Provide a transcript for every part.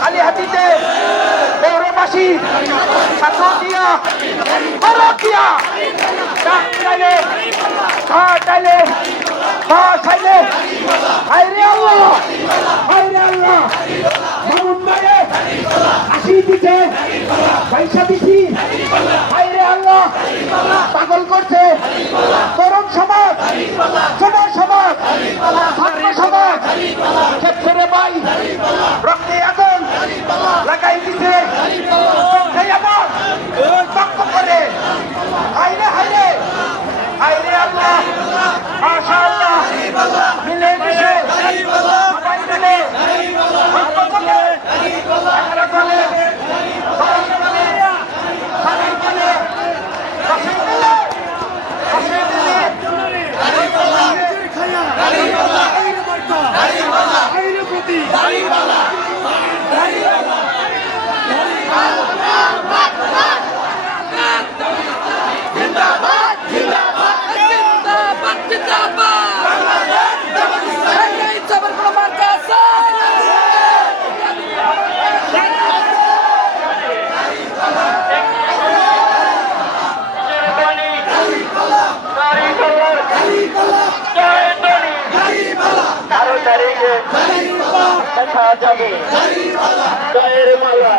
কালিহাতীতে পৌরবাসী ছাত্রদিয়া পরকিয়া চাইলে চাইলে চাইলে হায়রে আল্লাহ হায়রে আল্লাহ মামুন ভাইয়ে আসি দিতে পয়সা দিছি হায়রে আল্লাহ পাগল করছে তরুণ সমাজ যুব সমাজ ছাত্র সমাজ ক্ষেত্রে ভাই রক্তে আগুন লাগাই দিতে পক্ষ করে হায়রে হায়রে হায়রে আল্লাহ মাশাআল্লাহ মিলে মিশে সবাই মিলে দেখা যাবে জয়ের মালা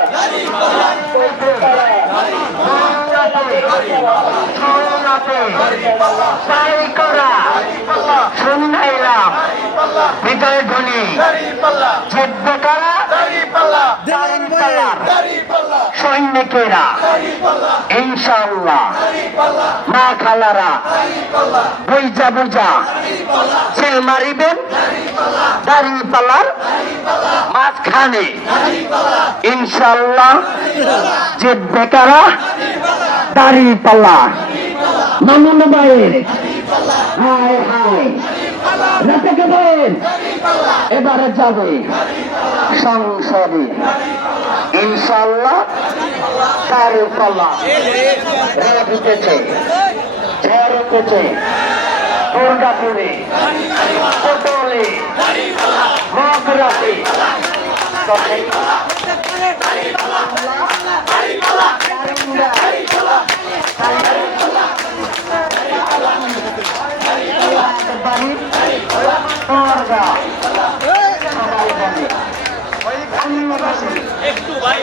শুনাইলাম বিজয় ধ্বনি জিতবে কারা সৈনিকেরা ইনশাআল্লাহ মা খালারা বুঝা বুঝা ছেল মারিবেন দাঁড়িয়ে পালার মাঝখানে ইনশাআল্লাহ জিতবে কারা দাঁড়িয়ে পাল্লা মামুন ভাইয়ের হায় হায় রাতে গেলেন এবারে যাবে সংসদে ইনশাআল্লাহ দাঁড়িয়ে পাল্লা রেট উঠেছে ঝড় উঠেছে দুর্গাপুরে পটলে মগরাতে একটু ভাই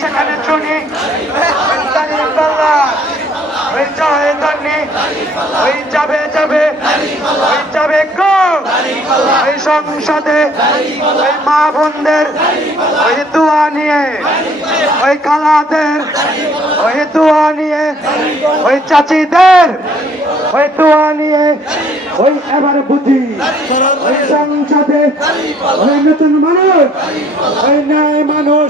সেখানে চুনি ওই যাবে যাবে ওই যাবে গো ওই সংসদে ওই মা বোনদের ওই দোয়া নিয়ে ওই খালাদের ওই দোয়া নিয়ে ওই চাচিদের ওই দোয়া নিয়ে ওই এবার বুদ্ধি ওই সংসদে ওই নতুন মানুষ ওই ন্যায় মানুষ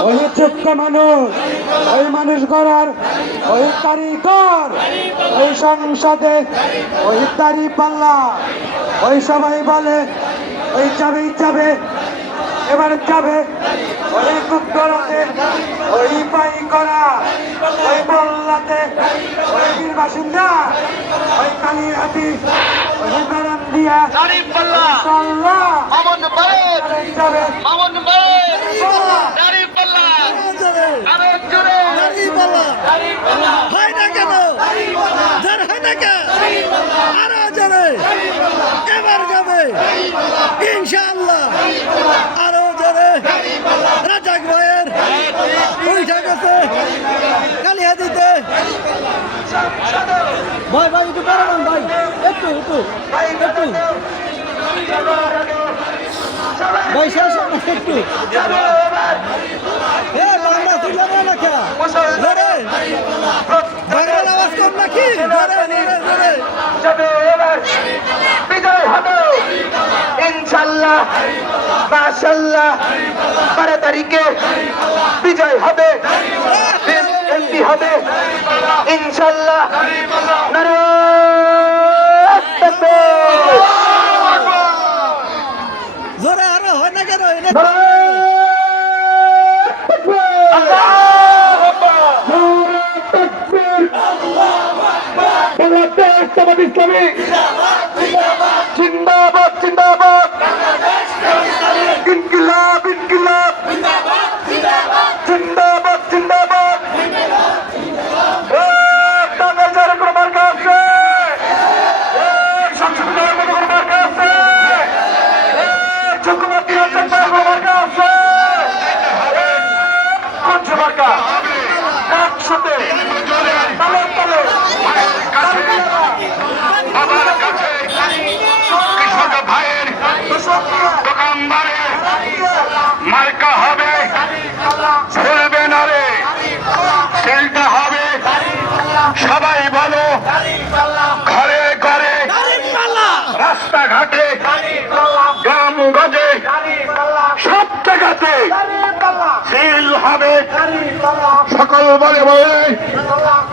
ওই যোগ্য মানুষ ওই মানুষ গড়ার ওই কারিগর ওই সংসদে ওই দাড়ি পাল্লা ওই সবাই বলে ওই যাবে এবার যাবে ওই কুকরাতে ওই পাই করা ওই বল্লাতে ওই বীর বাসিন্দা ওই কালীহাতি ওই বারান দিয়া দাড়ি পাল্লা মামুন ভাইয়ের মামুন ভাইয়ের দাড়ি পাল্লা আরো জোরে দাড়ি পাল্লা হয় না কেন জোর হয় না কেন আরো জোরে এবার যাবে ইনশাআল্লাহ আরো জোরে রাজাক ভাইয়ের উঠে গেছে কালীহাতিতে ভাই ভাই একটু পারেন ভাই একটু একটু একটু ভাই শেষ একটু বাংলা সিলেবে লেখা ধরে বাংলার আওয়াজ কম নাকি ধরে ধরে বিজয় হবে ইনশাআল্লাহ মাশাআল্লাহ 12 তারিখে বিজয় হবে এমপি হবে ইনশাআল্লাহ নারে তাকবীর জোরে বাংলাদেশ জামাত ইসলামী জিন্দাবাদ জিন্দাবাদ ইনকিলাব ইনকিলাব জিন্দাবাদ জিন্দাবাদ টাঙ্গাইল জেলার কোনো মার্কা আছে সংসদের মতো কোনো মার্কা আছে চক্রবর্তী রাজ্যের কোনো মার্কা আছে কোন মার্কা একসাথে তালে তালে বাবার কাছে কৃষক ভাইয়ের দোকানদারের মার্কা হবে চলবে না রে সেটা হবে সবাই বলো ঘরে ঘরে রাস্তাঘাটে গ্রামগঞ্জে সব জায়গাতে সিল হবে সকল বলে বলে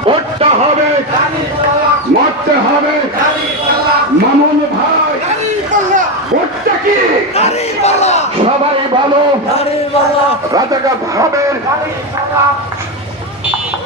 ভোটটা হবে মরতে হবে মামুন ভাই ভোটটা কি সবাই ভালো রাজাকার ভাবের